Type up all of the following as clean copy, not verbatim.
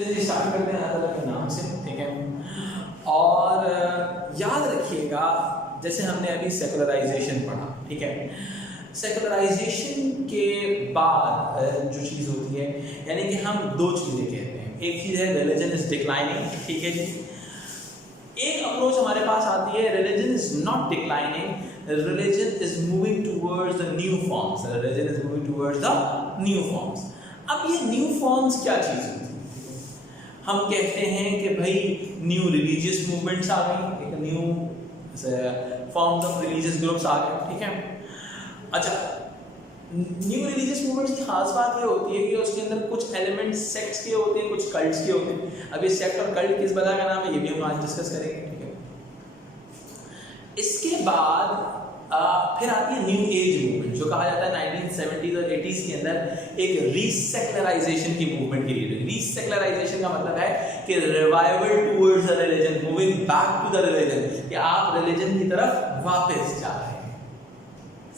चलिए स्टार्ट करते हैं अल्लाह के नाम से, ठीक है। और याद रखिएगा, जैसे हमने अभी सेकुलराइजेशन पढ़ा, ठीक है। सेकुलराइजेशन के बाद जो चीज़ होती है, यानी कि हम दो चीज़ें कहते हैं। एक चीज़ है रिलीजन इज डिक्लाइनिंग, ठीक है जी। एक अप्रोच हमारे पास आती है religion is not declining, religion is moving towards the new forms, religion is moving towards the new forms. अब ये न्यू फॉर्म्स क्या चीज़ होती है? हम कहते हैं कि भाई न्यू रिलीजियस मूवमेंट्स आ गई, एक new forms of religious groups आ गए, ठीक है। अच्छा, न्यू रिलीजियस मूवमेंट्स की खास बात ये होती है कि उसके अंदर कुछ एलिमेंट्स सेक्ट्स के होते हैं, कुछ कल्ट्स के होते हैं। अब ये सेक्ट और कल्ट किस बला का नाम है, ये भी हम आज डिस्कस करेंगे, ठीक है। इसके बाद फिर आती है न्यू एज मूवमेंट, जो कहा जाता है 1970s और 80s के अंदर एक रीसेक्युलराइजेशन की मूवमेंट की लीड। रीसेक्युलराइजेशन का मतलब है कि revival towards the religion, moving back to the religion, कि आप रिलीजन की तरफ वापस जा रहे हैं।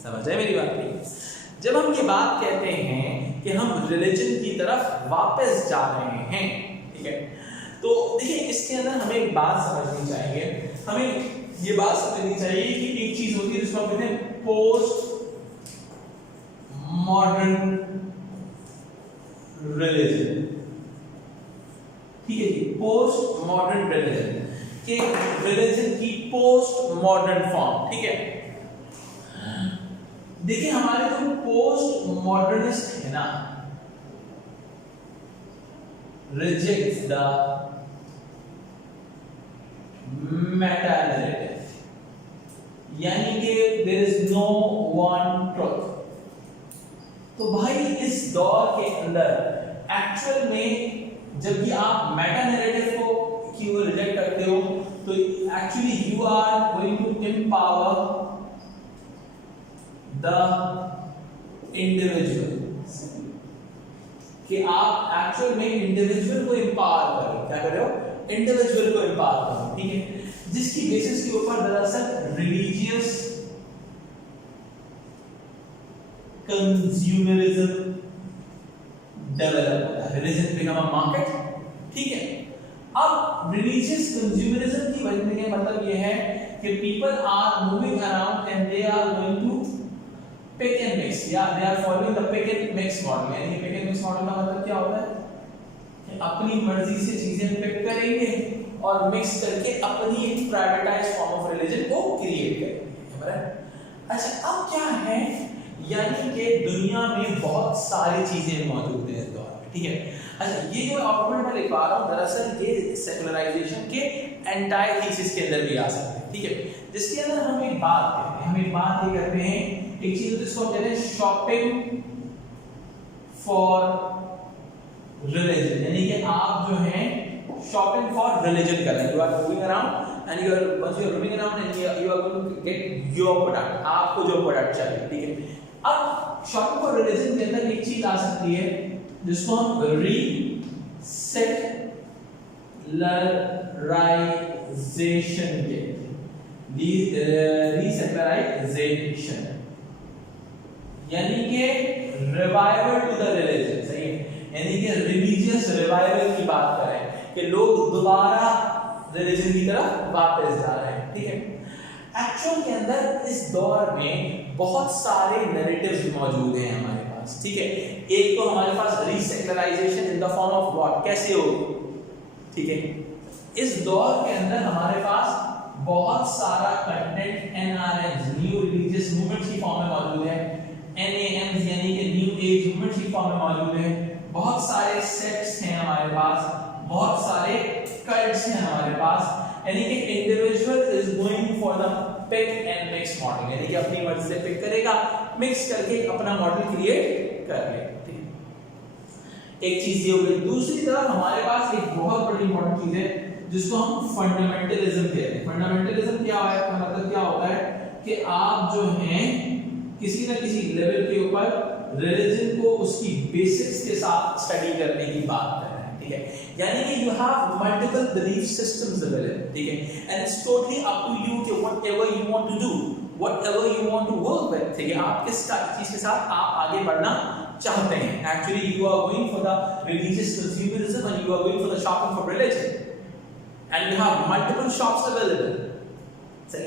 समझ आए मेरी बात नहीं? जब हम ये बात कहते हैं कि हम रिलीजन की तरफ वापस जा रहे हैं, ठीक है, तो देखिए इसके अंदर हमें एक बात समझनी चाहिए। हमें ये बात समझनी चाहिए कि एक चीज होती है जिसको हम कहते हैं पोस्ट मॉडर्न रिलीजन, ठीक है जी। पोस्ट मॉडर्न रिलीजन के रिलीजन की पोस्ट मॉडर्न फॉर्म, ठीक है। देखिए हमारे जो पोस्ट मॉडर्निस्ट है ना, रिजेक्ट्स द मेटा नैरेटिव, यानी कि there is no one truth. तो भाई इस दौर के अंदर एक्चुअल में जब भी आप मेटा नैरेटिव को की वो रिजेक्ट करते हो, तो actually you are going to empower the individual, कि आप एक्चुअल में इंडिविजुअल को एम्पावर करो। क्या कर रहे हो? इंडिविजुअल को एम्पावर करो, ठीक है। जिसकी बेसिस के ऊपर दरअसल रिलीजियस कंज्यूमरिज्म डेवलप होता है, रिलीजन बिकम अ मार्केट, ठीक है। अब रिलीजियस कंज्यूमरिज्म की वजह का मतलब यह है कि people are moving around and they are going to pick and mix, या they are following the pick and mix model. यानी पिक एंड मिक्स मॉडल का मतलब क्या होता है कि अपनी मर्जी से चीजें पिक करेंगे और मिक्स करके अपनी एक प्राइवेटाइज्ड फॉर्म ऑफ रिलीजन को क्रिएट करेंगे। अच्छा, अब क्या है, यानी कि दुनिया में बहुत सारी चीजें मौजूद हैं इस दौर में, ठीक है। अच्छा, ये जो आर्गुमेंट मैं लिखवा रहा हूं, दरअसल ये सेकुलराइजेशन के एंटायर थीसिस के अंदर भी आ सकते हैं, ठीक है। जिसके अंदर हम एक बात कहते हैं, हम एक बात ये करते हैं, एक चीज जिसको कहते हैं शॉपिंग फॉर रिलीजन, यानी कि आप जो हैं शॉपिंग फॉर रिलीजन कर रहे हैं। You are moving around and you are once you are moving around and you are going to get your product, आपको जो प्रोडक्ट चाहिए, ठीक है। अब शॉपिंग फॉर रिलीजन के अंदर एक चीज आ सकती है जिसको हम रीसेक्युलराइजेशन कहते हैं। रीसेक्युलराइजेशन यानी कि रिवाइवल टू द रिलीजन, सही है। यानी कि रिलीजियस रिवाइवल की बात करें कि लोग दोबारा रिलीजन की तरफ वापस जा रहे हैं, ठीक है। एक्चुअल के अंदर इस दौर में बहुत सारे नैरेटिव्स मौजूद हैं हमारे पास, ठीक है। एक तो हमारे पास resecularization in the form of what, कैसे होगी, ठीक है। इस दौर के अंदर हमारे पास बहुत सारा कंटेंट एनआरएम्स, न्यू रिलीजियस मूवमेंट्स की फॉर्म में मौजूद है, एनएएम्स यानी कि न्यू एज मूवमेंट्स की फॉर्म में मौजूद है, बहुत सारे सेक्ट्स हैं हमारे पास, बहुत सारे कल्ट्स हैं हमारे पास, यानी कि individual is going for the pick and mix model, यानी कि अपनी मर्जी से पिक करेगा, मिक्स करके अपना मॉडल क्रिएट कर लेगा, ठीक है। एक चीज ये हो गई। दूसरी तरफ हमारे पास एक बहुत बड़ी इंपॉर्टेंट चीज है जिसको हम फंडामेंटलिज्म कहते हैं। फंडामेंटलिज्म क्या है, मतलब क्या होता है कि आप जो हैं किसी न किसी लेवल के ऊपर रिलीजन को उसकी बेसिक्स के साथ स्टडी करने की बात कर रहे हैं, ठीक है। यानी कि you have multiple belief systems available, ठीक है, and it's totally up to you कि whatever you want to do, whatever you want to work with, ठीक है। आप किस चीज के साथ आप आगे बढ़ना चाहते हैं. Actually, you are going for the religious consumerism and you are going for the shopping for religion, and you have multiple shops available. So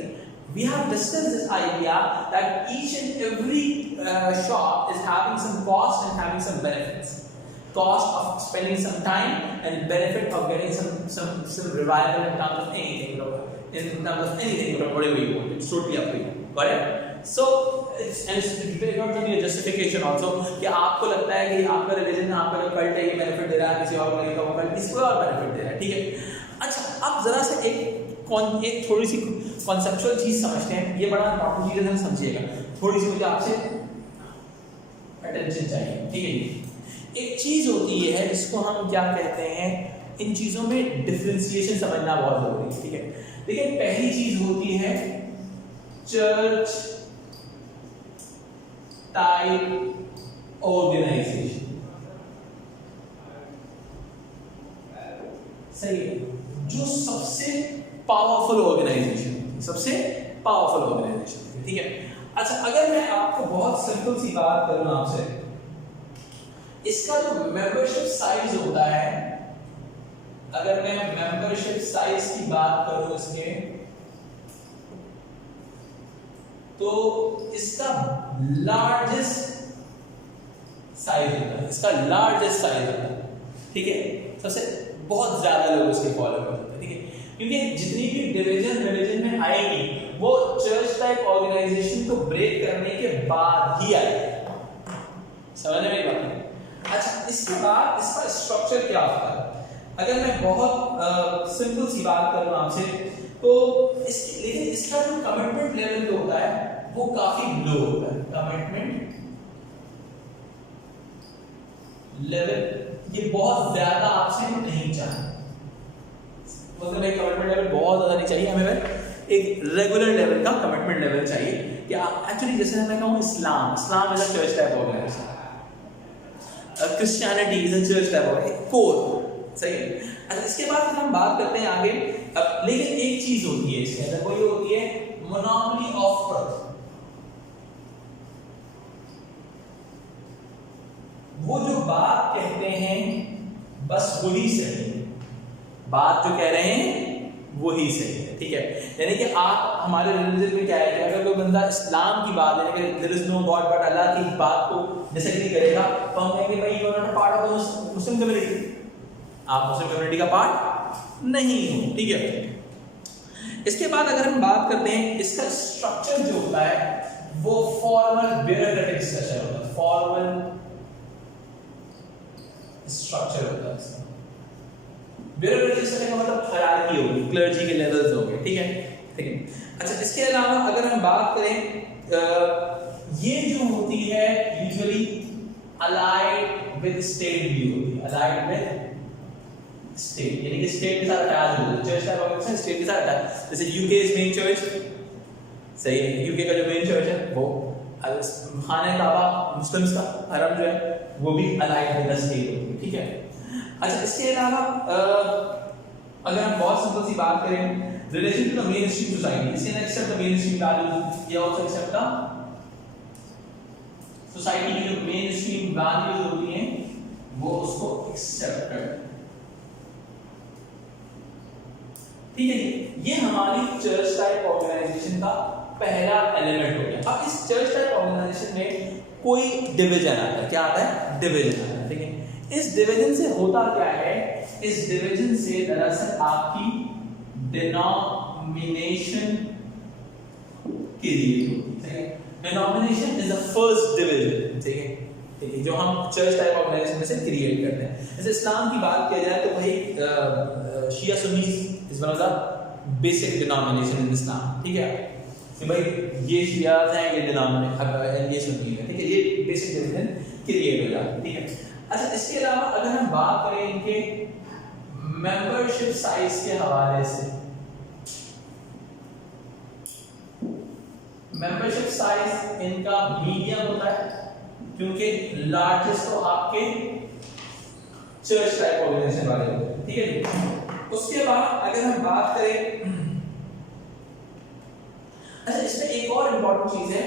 we have discussed this idea that each and every shop is having some cost and having some benefits. Cost of spending some time and benefit of getting some revival in terms of anything, whatever you want. It's totally up to you. Got it? So it's not only a justification also कि आपको लगता है कि आपका religion, आपका जो cult है ये बेनिफिट दे रहा है, किसी और का वो कल्ट किसी और बेनिफिट दे रहा है. ठीक है. अच्छा, अब जरा से एक थोड़ी सी कॉन्सेप्चुअल चीज समझते हैं. ये बड़ा इंपॉर्टेंट चीज है, समझिएगा. थोड़ी सी मुझे आपसे अटेंशन चाहिए. ठीक है. एक चीज होती है जिसको हम क्या कहते हैं, इन चीजों में डिफरेंशिएशन समझना बहुत जरूरी है. ठीक है. देखिए, पहली चीज होती है चर्च टाइप ऑर्गेनाइजेशन. सही है. जो सबसे पावरफुल ऑर्गेनाइजेशन, सबसे पावरफुल ऑर्गेनाइजेशन. ठीक है. अच्छा, अगर मैं आपको बहुत सिंपल सी बात करूं आपसे, इसका जो मेंबरशिप साइज होता है, अगर मैं मेंबरशिप साइज की बात करूं इसके, तो इसका लार्जेस्ट साइज होता है. इसका लार्जेस्ट साइज होता है. ठीक है. सबसे बहुत ज्यादा लोग इसके फॉलो करते हैं. ठीक है. क्योंकि जितनी भी डिवीजन रिलीजन में आएगी वो चर्च टाइप ऑर्गेनाइजेशन को ब्रेक करने के बाद ही आएगी. समझ में आई बात? अच्छा, इसके बाद इसका स्ट्रक्चर क्या होता है? अगर मैं बहुत सिंपल सी बात करूं आपसे, तो लेकिन इसका जो कमिटमेंट लेवल जो होता है वो काफी लो होता है. कमिटमेंट लेवल ये बहुत ज्यादा आपसे नहीं चाहिए. मतलब एक कमिटमेंट लेवल बहुत ज्यादा नहीं चाहिए हमें, एक रेगुलर लेवल का कमिटमेंट लेवल चाहिए. कि एक्चुअली जैसे मैं कहूँ Islam is a church type organization, Christianity is a church type of core. सही है. अच्छा, इसके बाद फिर हम बात करते हैं आगे. लेकिन एक चीज होती है इसके अंदर, वो ये होती है मोनोपोली ऑफ ट्रुथ. वो जो बात कहते हैं बस वही सही है. बात जो कह रहे हैं वही सही है. ठीक है. यानी कि आप हमारे रिलीजन में क्या है कि अगर कोई बंदा इस्लाम की बात है कि there is no god but Allah की बात को डिसएग्री करेगा, तो हम कहेंगे भाई you are not a part of the Muslim community. आप मुस्लिम कम्युनिटी का पार्ट नहीं हो. ठीक है. इसके बाद अगर हम बात करते हैं, इसका स्ट्रक्चर जो होता है वो फॉर्मल ब्यूरोक्रेटिक स्ट्रक्चर होता है. फॉर्मल स्ट्रक्चर होता है इसका. ब्यूरोक्रेटिक स्ट्रक्चर का मतलब हायरार्की होगी, क्लर्जी के लेवल्स होंगे. ठीक है. ठीक है. अच्छा, इसके अलावा अगर हम बात करें, ये जो होती है यूजुअली अलाइड विद स्टेट भी होती है. अलाइड विद स्टेट, यानी कि स्टेट के साथ अटैच होती है. चर्च टाइप ऑर्गेनाइजेशन स्टेट के साथ अटैच. जैसे यूके इज मेन चर्च. सही है. यूके का जो मेन चर्च है वो खाने काबा, मुस्लिम्स का हरम जो है वो भी अलाइड विद द स्टेट होती है. ठीक है. अच्छा, इसके अलावा अगर हम बहुत सिंपल सी बात करें, relation to the mainstream society, इसे ना accept the mainstream values, ये आल्सो एक्सेप्ट द सोसाइटी की जो मेन स्ट्रीम वैल्यूज होती हैं वो उसको एक्सेप्ट करते हैं. ठीक है. ये हमारी चर्च टाइप ऑर्गेनाइजेशन का पहला एलिमेंट हो गया. अब इस चर्च टाइप ऑर्गेनाइजेशन में कोई डिवीजन आता है. क्या आता है? डिवीजन आता है. ठीक है. इस डिवीजन से होता क्या है? इस डिवीजन से दरअसल आपकी डिनोमिनेशन क्रिएट होती है. Denomination is the first division. ठीक है. ठीक है. जो हम चर्च टाइप ऑर्गेनाइजेशन में से क्रिएट करते हैं. जैसे इस्लाम की बात की जाए तो भाई Shia Sunni is one of the basic denomination in Islam. ठीक है. कि भाई ये शियाज हैं, ये डिनोमिनेशन, ये सुन्नी है. ठीक है. ये बेसिक डिवीजन क्रिएट हो जाता है. ठीक है. अच्छा, इसके अलावा अगर हम बात करें इनके मेंबरशिप साइज के हवाले से, मेंबरशिप साइज इनका मीडियम होता है क्योंकि लार्जेस्ट तो आपके चर्च टाइप ऑर्गेनाइजेशन वाले होते हैं. ठीक है. उसके बाद अगर हम बात करें, अच्छा इसमें एक और इंपॉर्टेंट चीज है,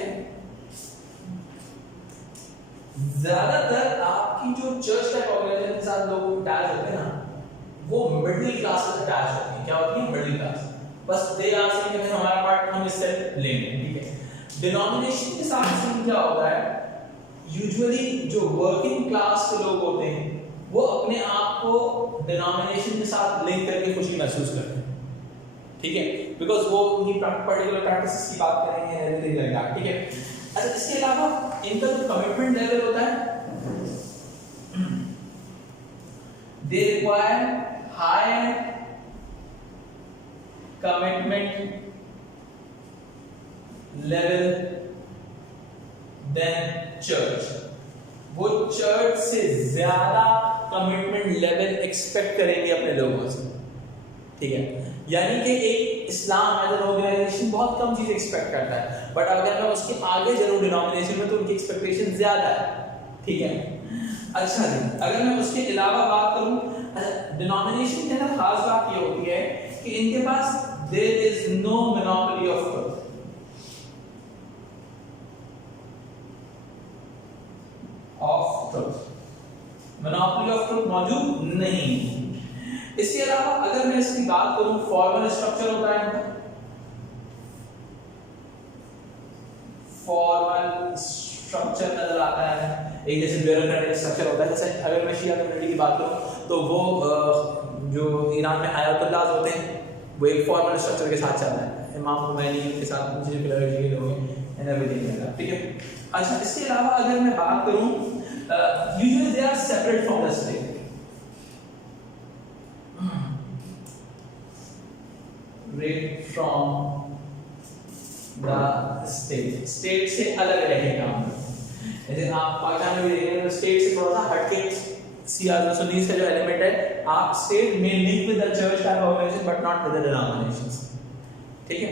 ज्यादातर आपकी जो चर्च टाइप ऑर्गेनाइजेशन के साथ लोग अटैच होते हैं ना, वो मिडिल क्लास से अटैच होते हैं। क्या होती है? Middle class. बस दे आर सेइंग कि हमारा पार्ट हम इससे लेंगे, ठीक है। डिनोमिनेशन के साथ सीन क्या होता है, यूजुअली जो वर्किंग क्लास के लोग होते हैं वो अपने आप को डिनोमिनेशन के साथ लिंक करके खुशी महसूस करते हैं, ठीक है, बिकॉज वो उनकी पर्टिकुलर प्रैक्टिसेस की बात करेंगे एवरीथिंग लाइक दैट, ठीक है। अच्छा, इसके अलावा इनका जो कमिटमेंट लेवल होता है, they require high commitment level than church. वो चर्च से ज्यादा कमिटमेंट लेवल एक्सपेक्ट करेंगे अपने लोगों से, ठीक है। यानी कि एक इस्लाम एज एन ऑर्गेनाइजेशन बहुत कम चीज एक्सपेक्ट करता है, बट अगर मैं उसके आगे जरूर डिनोमिनेशन में तो उनकी एक्सपेक्टेशन ज्यादा है, ठीक है। अच्छा जी, अगर मैं उसके अलावा बात करूं, डिनोमिनेशन के अंदर खास बात ये होती है कि इनके पास there is no monopoly of truth. Monopoly of truth मौजूद नहीं। इसके अलावा अगर मैं इसकी बात करूं, फॉर्मल स्ट्रक्चर होता है इनका, फॉर्मल स्ट्रक्चर नजर आता है, एक जैसे ब्यूरोक्रेटिक स्ट्रक्चर होता है। जैसे अगर मैं शिया कम्युनिटी की बात करूं तो वो जो ईरान में आयतुल्लाह होते हैं वो एक फॉर्मल स्ट्रक्चर के साथ चल रहा है, इमाम खुमैनी के साथ मुझे क्लर्जी के लोग एंड एवरीथिंग, ठीक है। अच्छा, इसके अलावा अगर मैं बात करूं, usually they are separate from the state, right from the state, state से अलग रहेगा। जैसे आप पाकिस्तान में भी देखेंगे तो स्टेट से थोड़ा सा हटके सियासत सुन्नी का जो एलिमेंट है, आप स्टेट में link with the church type organisation but not with the denominations, ठीक है।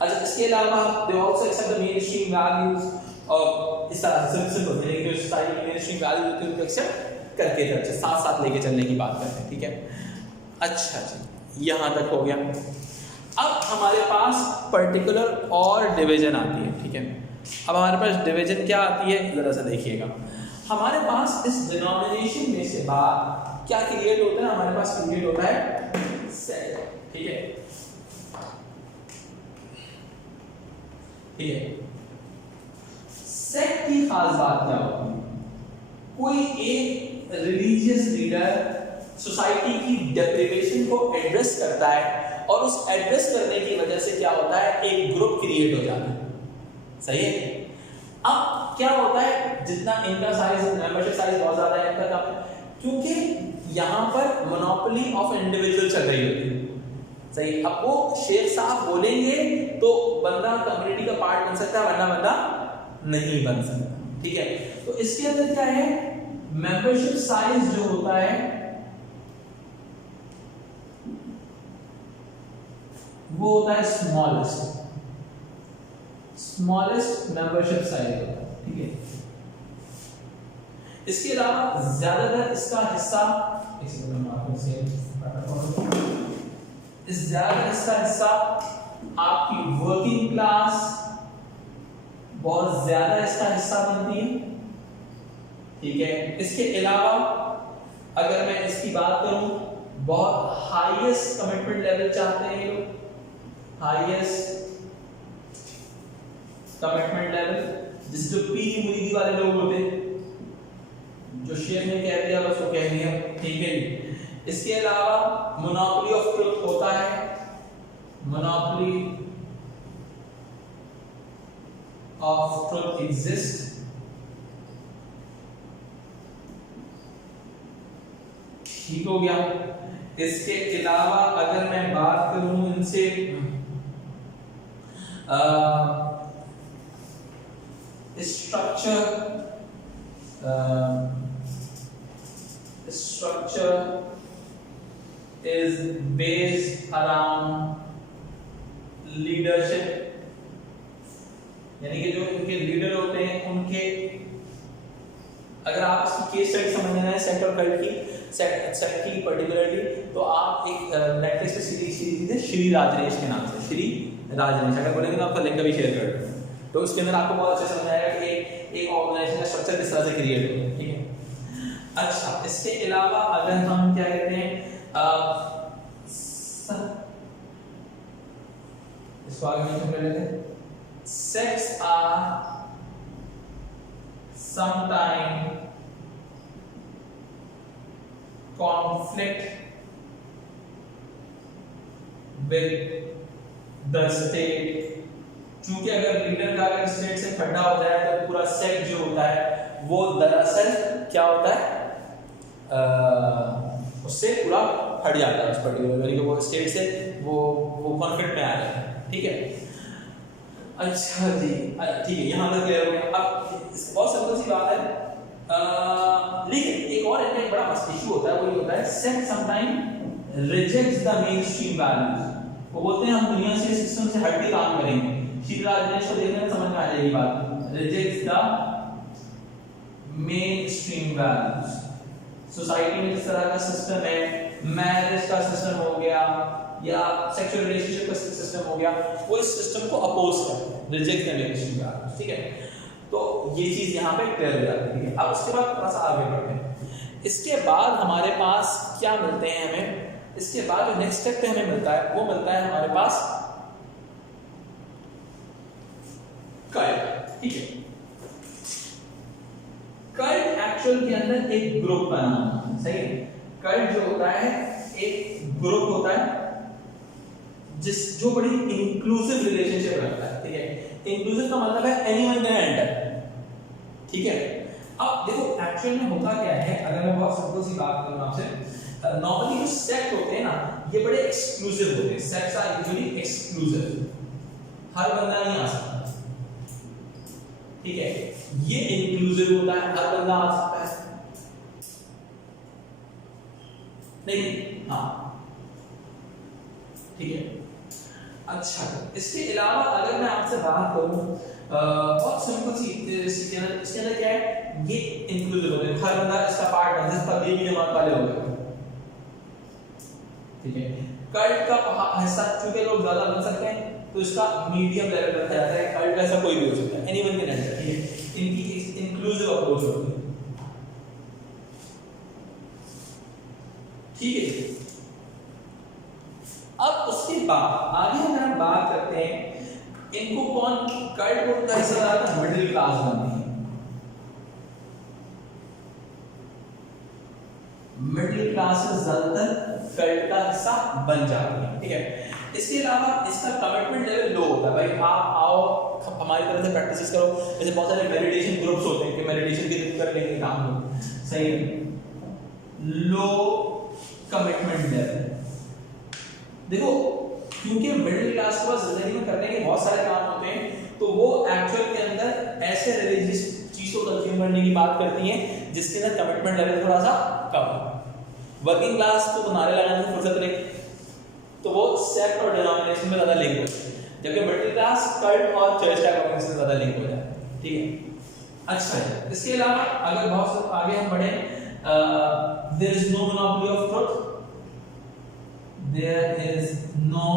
अच्छा, इसके अलावा they also accept the mainstream values, और इस तरह से सिंपल होते हैं कि सोसाइटी की मेन स्ट्रीम वैल्यूज होती है उनको एक्सेप्ट करके चलते साथ साथ लेके चलने की बात करते हैं, ठीक है। अच्छा जी, यहाँ तक हो गया। अब हमारे पास पर्टिकुलर और डिवीजन आती है, ठीक है। अब हमारे पास डिवीजन क्या आती है, जरा सा देखिएगा। हमारे पास इस डिनोमिनेशन में से बाद क्या क्रिएट होता है, हमारे पास क्रिएट होता है सेट, ठीक है, ठीक है। सेक्ट की खास बात क्या होती है, कोई एक रिलीजियस लीडर सोसाइटी की डेप्रिवेशन को एड्रेस करता है और उस एड्रेस करने की वजह से क्या होता है, एक ग्रुप क्रिएट हो जाता है, सही है। अब क्या होता है, जितना इनका साइज, मेंबरशिप साइज बहुत ज्यादा है, इनका कम है, क्योंकि यहाँ पर मोनोपोली ऑफ इंडिविजुअल चल रही होती है, सही। अब वो शेख साहब बोलेंगे तो बंदा कम्युनिटी का पार्ट बन सकता है, वरना बंदा नहीं बन सकता, ठीक है। तो इसके अंदर क्या है, मेंबरशिप साइज जो होता है वो होता है स्मॉलेस्ट मेंबरशिप साइज होता है, ठीक है। इसके अलावा ज्यादातर इसका हिस्सा, ज्यादातर इसका हिस्सा आपकी वर्किंग क्लास बहुत ज्यादा इसका हिस्सा बनती है, ठीक है। इसके अलावा अगर मैं इसकी बात करूं, बहुत हाईएस्ट कमिटमेंट लेवल चाहते हैं ये लोग, हाईएस्ट कमिटमेंट लेवल, जिस जो पीरी मुरीदी वाले लोग होते हैं, जो शेख ने कह दिया बस वो कह दिया, ठीक है। इसके अलावा मोनोपोली ऑफ ट्रुथ होता है, मोनोपोली ऑफ ट्रुथ एग्जिस्ट, ठीक हो गया। इसके अलावा अगर मैं बात करूं इनसे, structure is based around leadership, यानी कि जो इनके लीडर होते हैं उनके, अगर आप इसकी केस स्टडी समझना है सेक्ट और कल्ट की, सेक्ट की पर्टिकुलरली, तो आप एक नेटफ्लिक्स पे सीरीज है श्री राजनेश के नाम से, श्री राजनेश, अगर बोलेंगे तो आपका लिंक भी शेयर कर दूंगा, तो उसके अंदर आपको बहुत अच्छे समझ आएगा कि एक ऑर्गेनाइजेशन का स्ट्रक्चर किस तरह से क्रिएट होता है, ठीक है। अच्छा, इसके अलावा अगर हम क्या कहते हैं, इसको आगे मेंशन कर लेते हैं, sex are sometime conflict with the state। चूंकि अगर लीडर का अगर स्टेट से खड्डा हो जाए तो पूरा सेट जो होता है वो दरअसल क्या होता है, उससे पूरा हट जाता है, उस पर्टिकुलर यानी कि वो स्टेट से वो कॉन्फ्लिक्ट में आ जाता है, ठीक है। अच्छा जी, ठीक है, यहाँ तक क्लियर हो गया। अब बहुत सिंपल सी बात है, लेकिन एक और इनमें बड़ा मस्त इशू होता है, वो ये होता है set sometime rejects the mainstream values. वो बोलते हैं हम दुनिया से, सिस्टम से हट के काम करेंगे। शीतराज दिनेश को देखने में समझ में आ जाएगी बात, rejects the mainstream values. Society में जिस तरह का सिस्टम है, मैरिज का सिस्टम हो गया या सेक्सुअल रिलेशनशिप का सिस्टम हो गया, वो इस सिस्टम को अपोज करते हैं, रिजेक्ट द मेनस्ट्रीम वैल्यूज, ठीक है। तो ये चीज यहाँ पे क्लियर हो जाती है। अब उसके बाद थोड़ा सा आगे बढ़ते हैं। इसके बाद हमारे पास क्या मिलते हैं हमें, इसके बाद जो नेक्स्ट स्टेप पे हमें मिलता है वो मिलता है हमारे पास कल्ट, ठीक है। कल्ट एक्चुअल के अंदर एक ग्रुप बनाना, सही है। कल्ट जो होता है एक ग्रुप होता है जो बड़ी इंक्लूसिव रिलेशनशिप रखता है, ठीक है। इंक्लूसिव का मतलब है एनीवन कैन एंटर, ठीक है। अब देखो एक्चुअल में होता क्या है, अगर मैं बहुत सिंपल सी बात करूं आपसे, नॉर्मली जो सेक्ट होते हैं ना, ये बड़े एक्सक्लूसिव होते हैं। सेक्ट्स आर यूजुअली एक्सक्लूसिव, हर बंदा नहीं आ सकता, ठीक है। ये इंक्लूसिव होता है, हर बंदा आ सकता है, नहीं, हाँ, ठीक है। अच्छा, इसके अलावा अगर मैं आपसे बात करूं, बहुत सिंपल सी इसके अंदर क्या है, ये इंक्लूसिव होते हैं, हर बंदा इसका पार्ट बन सकता है, भी जमात वाले हो गए, ठीक है। कल्ट का हिस्सा चूंकि लोग ज्यादा बन सकते हैं तो इसका मीडियम लेवल पर रखा जाता है। कल्ट ऐसा कोई भी हो सकता है, एनीवन कैन एंटर, ठीक है। इनकी इंक्लूसिव अप्रोच होती है, ठीक है। अब उसके बाद आगे हम बात करते हैं, इनको कौन कल्ट ग्रुप का हिस्सा बनाता है, मिडिल क्लास बनती है। मिडिल क्लास ज्यादातर कल्ट का हिस्सा बन जाती है, ठीक है। इसके अलावा इसका कमिटमेंट लेवल लो होता है, भाई आप आओ हमारी तरफ से प्रैक्टिस करो। जैसे बहुत सारे मेडिटेशन ग्रुप्स होते हैं कि मेडिटेशन के दिन कर लेंगे काम लोग, सही है। लो कमिटमेंट लेवल, देखो क्योंकि मिडिल क्लास के पास जिंदगी में करने के बहुत सारे काम होते हैं, तो वो एक्चुअल के अंदर ऐसे रिलीजियस चीज को कंज्यूम करने की बात करती हैं जिसके अंदर कमिटमेंट लेवल थोड़ा सा कम है। वर्किंग क्लास को नारे लगाने की फुर्सत रहे तो वो सेक्ट और डिनोमिनेशन में ज्यादा लिंक होता है, जबकि मिडिल क्लास कल्ट और चर्च टाइप ऑर्गेनाइजेशन से ज्यादा लिंक हो जाता है, ठीक है। अच्छा है, इसके अलावा अगर बहुत आगे हम बढ़े, there is no monopoly of truth, there is no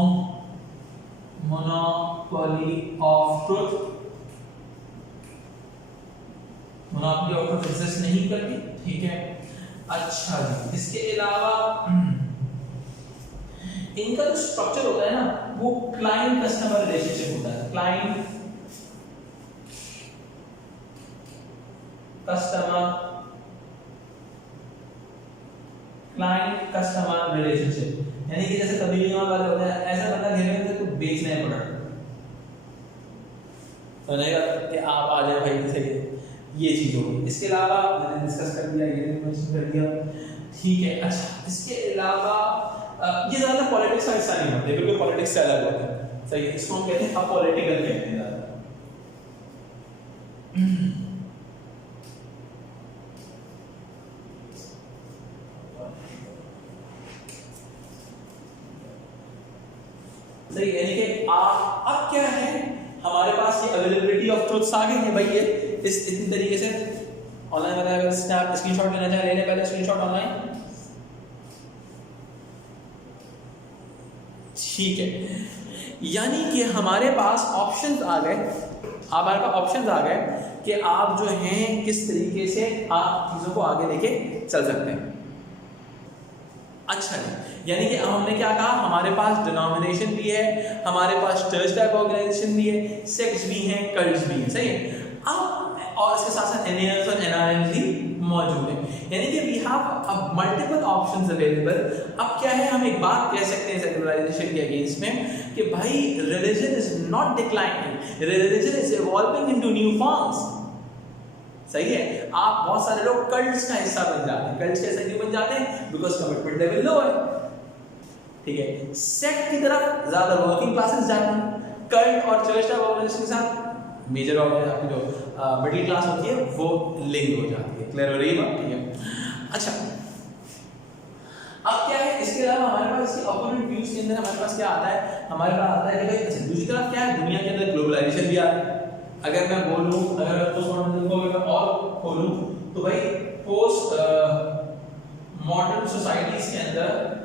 monopoly of truth, monopoly of truth exist नहीं करती, ठीक है। अच्छा जी, इसके अलावा इनका जो स्ट्रक्चर होता है ना, वो क्लाइंट कस्टमर रिलेशनशिप होता है। क्लाइंट कस्टमर रिलेशनशिप, यानी कि जैसे तबदीली वाले होते हैं, ऐसा बंदा घेरे में तो बेचना है प्रोडक्ट, तो नहीं कि आप आ जाए भाई, सही, ये चीज होगी। इसके अलावा मैंने डिस्कस कर दिया, ये मेंशन कर दिया, ठीक है। अच्छा, इसके अलावा ये ज्यादा पॉलिटिक्स का हिस्सा नहीं होते, बिल्कुल पॉलिटिक्स से अलग होते हैं, सही है। इसको हम कहते हैं अपॉलिटिकल कहते हैं ज्यादा। सही, यानी कि अब क्या है, हमारे पास ये अवेलेबिलिटी ऑफ ट्रुथ्स आ गई है भाई। ये इतनी तरीके से ऑनलाइन बताया, अगर स्नैप स्क्रीनशॉट लेना चाहे ले लें, पहले स्क्रीनशॉट ऑनलाइन, ठीक है। यानी कि हमारे पास ऑप्शंस आ गए, हमारे पास ऑप्शंस आ गए कि आप जो हैं किस तरीके से आप चीज़ों को आगे लेके चल सकते हैं। अच्छा जी, यानी कि अब हमने क्या कहा, हमारे पास डिनोमिनेशन भी है, हमारे पास चर्च टाइप ऑर्गेनाइजेशन भी है, सेक्ट्स भी हैं, कल्ट्स भी हैं, सही है। अब और इसके साथ साथ एनएएस और एनआरएम्स भी मौजूद है, यानी कि we have multiple options available. अब क्या है, हम एक बात कह सकते हैं सेकुलराइजेशन के अगेंस्ट में कि भाई religion is not declining, religion is evolving into new forms. सही है। आप बहुत सारे लोग कल्ट्स का हिस्सा बन जाते हैं। कल्ट्स कैसे क्यों बन जाते हैं? बिकॉज कमिटमेंट लेवल लो है, ठीक है। सेक्ट की तरफ ज्यादा वर्किंग क्लासेस जाते हैं, कल्ट और चर्च टाइप ऑर्गेनाइजेशन के साथ मेजर आपकी जो मिडिल क्लास होती है वो लिंक हो जाती है। क्लियर हो रही है बात? ठीक है। अच्छा, अब क्या है, इसके अलावा हमारे पास इसके अपोनेंट व्यूज के अंदर हमारे पास क्या आता है, हमारे पास आता है कि भाई अच्छा दूसरी तरफ क्या है, दुनिया के अंदर ग्लोबलाइजेशन भी आ रहा है। अगर मैं बोलूं, अगर मैं पोस्ट मॉडर्निज्म को अगर और खोलूं तो भाई पोस्ट मॉडर्न सोसाइटीज के अंदर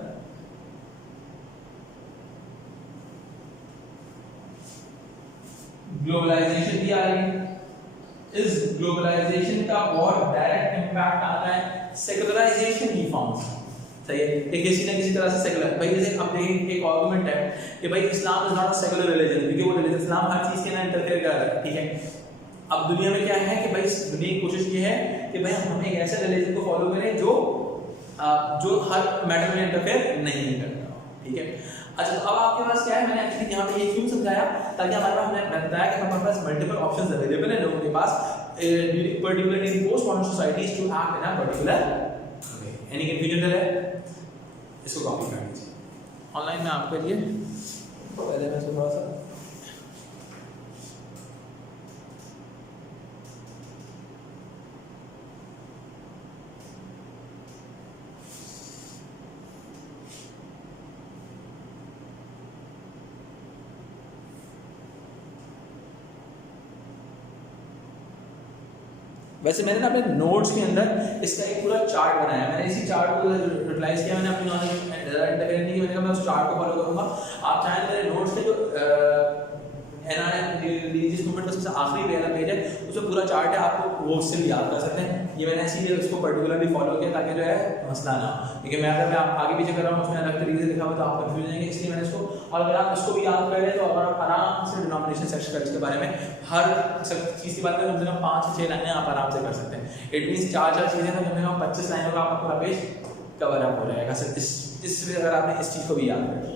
ग्लोबलाइजेशन भी आ रही है। इस ग्लोबलाइजेशन का बहुत डायरेक्ट इंपैक्ट आता है सेकुलराइजेशन की फॉर्म से। सही है, कि किसी ना किसी तरह से सेकुलर, भाई जैसे अब देखें एक आर्गुमेंट है कि भाई Islam is not a secular religion, क्योंकि वो रिलीजन इस्लाम हर चीज के अंदर इंटरफेयर कर रहा है, ठीक है। अब दुनिया में क्या है कि भाई दुनिया की कोशिश ये है कि भाई हम एक ऐसे रिलीजन को फॉलो करें जो हर मैटर में इंटरफेयर नहीं करता, ठीक है। अच्छा, तो अब आपके पास क्या है, मैंने एक्चुअली यहाँ पे ये क्यों समझाया ताकि हमारे पास, हमने बताया कि हमारे पास मल्टीपल ऑप्शंस अवेलेबल है लोगों के पास, particularly in post modern societies to act in a particular way. Any confusion है? इसको कॉपी कर लीजिए ऑनलाइन में आपके लिए। पहले मैं इसको थोड़ा सा वैसे मैंने ना अपने नोट्स के अंदर इसका एक पूरा चार्ट बनाया। मैंने इसी चार्ट को यूटिलाइज किया, मैंने अपनी नॉलेज इंटरफेयर नहीं की, मैंने कहा मैं उस चार्ट को फॉलो करूंगा। आप चाहें मेरे नोट्स के जो एनआरएम रिलीजियस मूवमेंट का सबसे आखिरी वाला पेज है, उसमें पूरा चार्ट है, आपको वो उससे भी याद कर सकते हैं। ये मैंने इसीलिए उसको पर्टिकुलरली फॉलो किया ताकि जो है मसला ना हो, क्योंकि मैं अगर मैं आगे पीछे कर रहा हूँ उसमें अलग तरीके से लिखा हुआ तो आप कंफ्यूज जाएंगे, इसलिए मैंने इसको, और अगर आप इसको भी याद कर लें तो अगर आप आराम से डिनोमिनेशन सेक्शन कल्ट्स के बारे में हर चीज़ की बात करें, कम से कम 5 से 6 लाइनें आप आराम से कर सकते हैं। इट मीन्स 4 चीज़ें ना, कम से कम 25 लाइनों का आपका पूरा पेज कवर अप हो जाएगा। सर इस अगर आपने इस चीज़ को भी याद कर